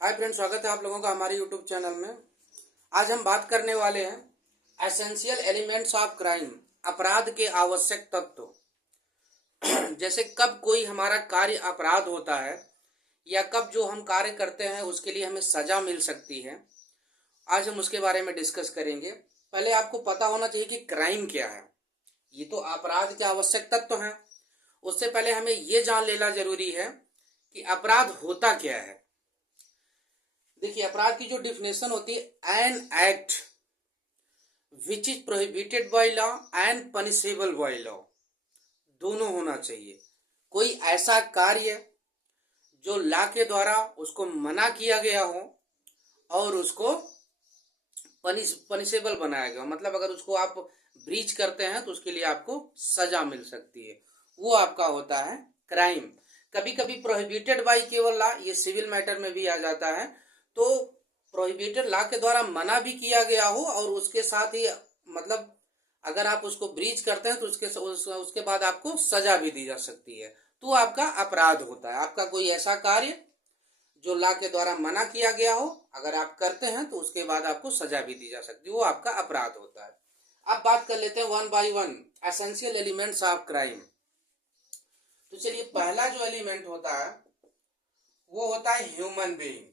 Hi friend, स्वागत है आप लोगों का हमारे यूट्यूब चैनल में। आज हम बात करने वाले हैं एसेंशियल एलिमेंट्स ऑफ क्राइम, अपराध के आवश्यक तत्व। जैसे कब कोई हमारा कार्य अपराध होता है या कब जो हम कार्य करते हैं उसके लिए हमें सजा मिल सकती है। आज हम उसके बारे में डिस्कस करेंगे। पहले आपको पता होना चाहिए कि क्राइम क्या है। ये तो अपराध के आवश्यक तत्व हैं। उससे पहले हमें ये जान लेना जरूरी है कि अपराध होता क्या है। देखिए, अपराध की जो डिफिनेशन होती है, an act which is prohibited by law and punishable by law, दोनों होना चाहिए। कोई ऐसा कार्य जो लॉ के द्वारा उसको मना किया गया हो और उसको पनिशेबल बनाया गया, मतलब अगर उसको आप ब्रीच करते हैं तो उसके लिए आपको सजा मिल सकती है, वो आपका होता है क्राइम। कभी कभी प्रोहिबिटेड बाय केवल लॉ, ये सिविल मैटर में भी आ जाता है। तो प्रोहिबिटेड लॉ के द्वारा मना भी किया गया हो और उसके साथ ही मतलब अगर आप उसको ब्रीच करते हैं तो उसके बाद आपको सजा भी दी जा सकती है, तो आपका अपराध होता है। आपका कोई ऐसा कार्य जो लॉ के द्वारा मना किया गया हो, अगर आप करते हैं तो उसके बाद आपको सजा भी दी जा सकती है, वो आपका अपराध होता है। अब बात कर लेते हैं one by one essential elements of crime. तो चलिए, पहला जो एलिमेंट होता है वो होता है human being.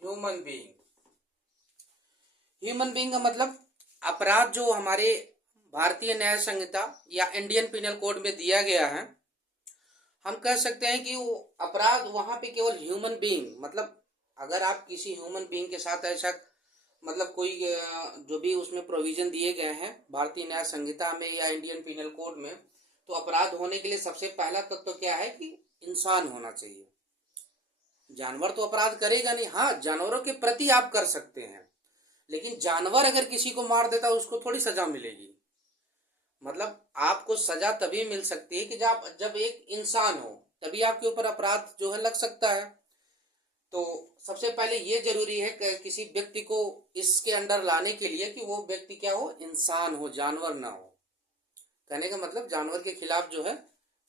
Human being human being का मतलब अपराध जो हमारे भारतीय न्याय संहिता या इंडियन पिनल कोड में दिया गया है, हम कह सकते हैं कि वो अपराध वहां पे केवल ह्यूमन बीइंग, मतलब अगर आप किसी ह्यूमन बीइंग के साथ ऐसा मतलब कोई जो भी उसमें प्रोविजन दिए गए हैं भारतीय न्याय संहिता में या इंडियन पिनल कोड में, तो अपराध होने के लिए सबसे पहला तत्व क्या है कि इंसान होना चाहिए। जानवर तो अपराध करेगा नहीं। हाँ, जानवरों के प्रति आप कर सकते हैं, लेकिन जानवर अगर किसी को मार देता है उसको थोड़ी सजा मिलेगी। मतलब आपको सजा तभी मिल सकती है कि जब एक इंसान हो, तभी आपके ऊपर अपराध जो है लग सकता है। तो सबसे पहले ये जरूरी है कि किसी व्यक्ति को इसके अंडर लाने के लिए कि वो व्यक्ति क्या हो, इंसान हो, जानवर ना हो। कहने का मतलब जानवर के खिलाफ जो है,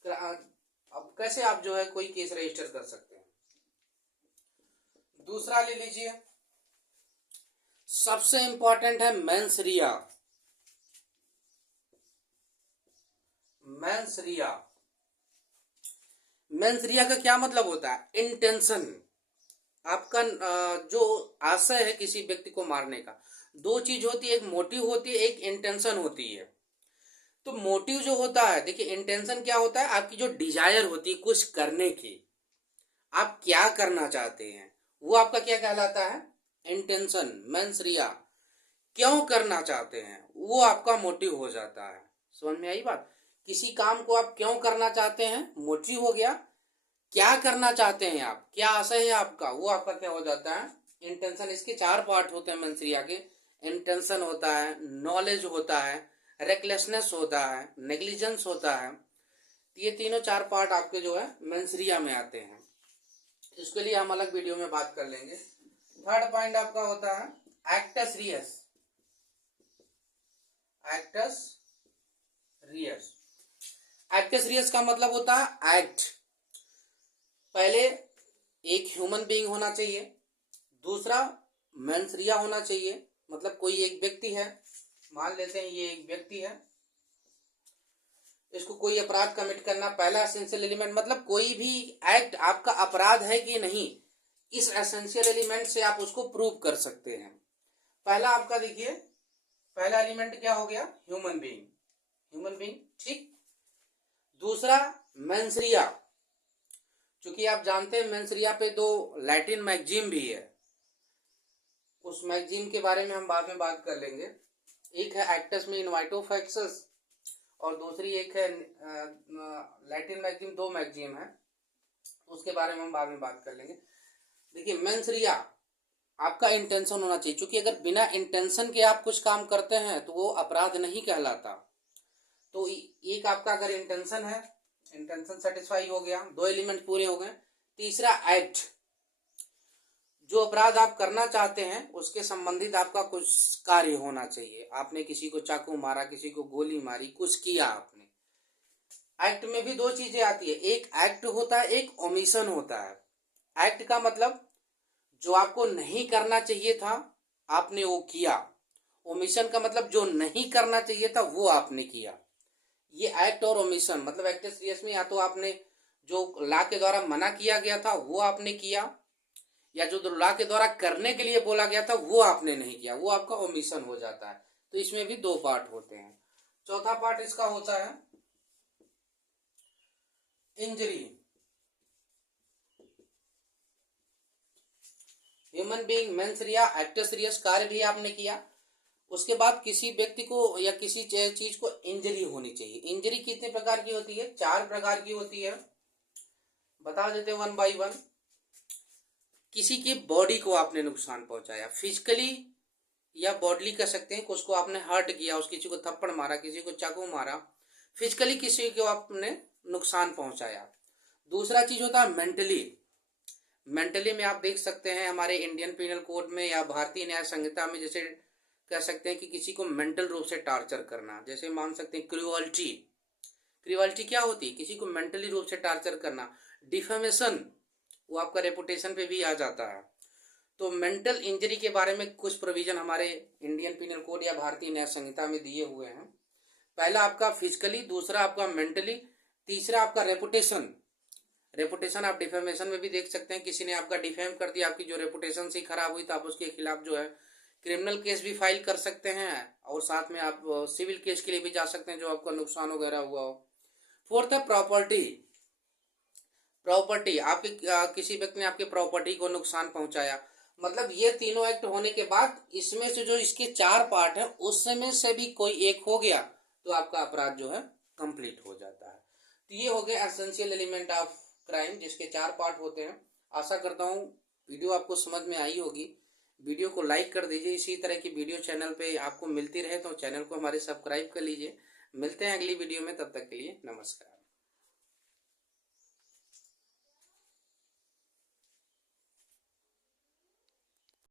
अब कैसे आप जो है कोई केस रजिस्टर कर सकते हैं। दूसरा ले लीजिए, सबसे इंपॉर्टेंट है मेंसरिया। मेंसरिया मेंसरिया का क्या मतलब होता है? इंटेंशन। आपका जो आशय है किसी व्यक्ति को मारने का, दो चीज होती है, एक मोटिव होती है, एक इंटेंशन होती है। तो मोटिव जो होता है, देखिए इंटेंशन क्या होता है, आपकी जो डिजायर होती है कुछ करने की, आप क्या करना चाहते हैं, वो आपका क्या कहलाता है? इंटेंशन। मेंसरिया, क्यों करना चाहते हैं वो आपका मोटिव हो जाता है। समझ में आई बात? किसी काम को आप क्यों करना चाहते हैं, मोटिव हो गया। क्या करना चाहते हैं आप, क्या आशय है आपका, वो आपका क्या हो जाता है? इंटेंशन। इसके चार पार्ट होते हैं मेंसरिया के। इंटेंशन होता है, नॉलेज होता है, रेकलेसनेस होता है, नेग्लिजेंस होता है। ये तीनों चार पार्ट आपके जो है मेंसरिया में आते हैं। इसके लिए हम अलग वीडियो में बात कर लेंगे। थर्ड पॉइंट आपका होता है acts Reis. Acts Reis acts Reis का मतलब होता है एक्ट। पहले एक ह्यूमन बीइंग होना चाहिए, दूसरा मेंसरिया होना चाहिए, मतलब कोई एक व्यक्ति है, मान लेते हैं ये एक व्यक्ति है, इसको कोई अपराध कमिट करना, पहला एसेंशियल एलिमेंट, मतलब कोई भी एक्ट आपका अपराध है कि नहीं, इस एसेंशियल एलिमेंट से आप उसको प्रूव कर सकते हैं। पहला आपका देखिए, पहला एलिमेंट क्या हो गया? Human being. ह्यूमन बीइंग, ठीक। दूसरा मेंसरिया, चूंकि आप जानते हैं मेंसरिया पे दो लैटिन मैगजीम भी है, उस मैगजीम के बारे में हम बाद में बात कर लेंगे। एक है एक्टस में इनवाइटो फैक्सस और दूसरी एक है लैटिन मैगजीम, दो मैगजीम है, उसके बारे में हम बाद में बात कर लेंगे। देखिए मेंसरिया, आपका इंटेंशन होना चाहिए, क्योंकि अगर बिना इंटेंशन के आप कुछ काम करते हैं तो वो अपराध नहीं कहलाता। तो एक आपका अगर इंटेंशन है, इंटेंशन सेटिस्फाई हो गया, दो एलिमेंट पूरे हो गए। तीसरा एक्ट, जो अपराध आप करना चाहते हैं उसके संबंधित आपका कुछ कार्य होना चाहिए। आपने किसी को चाकू मारा, किसी को गोली मारी, कुछ किया आपने, एक्ट में भी दो चीजें आती है, एक एक्ट होता है, एक ओमिशन होता है। एक्ट का मतलब जो आपको नहीं करना चाहिए था आपने वो किया, ओमिशन का मतलब जो नहीं करना चाहिए था वो आपने किया। ये एक्ट और ओमिशन मतलब एक्ट सीरियस में या तो आपने जो लॉ के द्वारा मना किया गया था वो आपने किया, या जो लॉ के द्वारा करने के लिए बोला गया था वो आपने नहीं किया, वो आपका ओमिशन हो जाता है। तो इसमें भी दो पार्ट होते हैं। चौथा पार्ट इसका होता है इंजरी। ह्यूमन बीइंग मेंस रिया एक्ट सीरियस कार्य भी आपने किया, उसके बाद किसी व्यक्ति को या किसी चीज को इंजरी होनी चाहिए। इंजरी कितने प्रकार की होती है? 4 प्रकार की होती है, बता देते वन बाय वन। किसी की बॉडी को आपने नुकसान पहुंचाया, फिजिकली या बॉडली कह सकते हैं, उसको आपने हर्ट किया, उस किसी को थप्पड़ मारा, किसी को चाकू मारा, फिजिकली किसी को आपने नुकसान पहुंचाया। दूसरा चीज होता है मेंटली। मेंटली में आप देख सकते हैं हमारे इंडियन पिनल कोड में या भारतीय न्याय संहिता में, जैसे कह सकते हैं कि किसी को मेंटल रूप से टार्चर करना, जैसे मान सकते हैं क्रूअल्टी। क्रूअल्टी क्या होती है? किसी को मेंटली रूप से टार्चर करना। डिफेमेशन वो आपका रेपुटेशन पे भी आ जाता है। तो मेंटल इंजरी के बारे में कुछ प्रोविजन हमारे इंडियन पिनल कोड या भारतीय न्याय संहिता में दिए हुए हैं। पहला आपका फिजिकली, दूसरा आपका मेंटली, तीसरा आपका रेपुटेशन। रेपुटेशन आप डिफेमेशन में भी देख सकते हैं, किसी ने आपका डिफेम कर दिया, आपकी जो रेपुटेशन से खराब हुई तो आप उसके खिलाफ जो है क्रिमिनल केस भी फाइल कर सकते हैं, और साथ में आप सिविल केस के लिए भी जा सकते हैं जो आपका नुकसान वगैरह हुआ हो। फोर्थ है प्रॉपर्टी। प्रॉपर्टी आपके किसी व्यक्ति ने आपके प्रॉपर्टी को नुकसान पहुंचाया, मतलब ये तीनों एक्ट होने के बाद इसमें से जो इसके 4 पार्ट हैं उसमें से भी कोई एक हो गया तो आपका अपराध जो है कंप्लीट हो जाता है। तो ये हो गया एसेंशियल एलिमेंट ऑफ क्राइम, जिसके 4 पार्ट होते हैं। आशा करता हूँ वीडियो आपको समझ में आई होगी। वीडियो को लाइक कर दीजिए, इसी तरह की वीडियो चैनल पे आपको मिलती रहे तो चैनल को हमारे सब्सक्राइब कर लीजिए। मिलते हैं अगली वीडियो में, तब तक के लिए नमस्कार।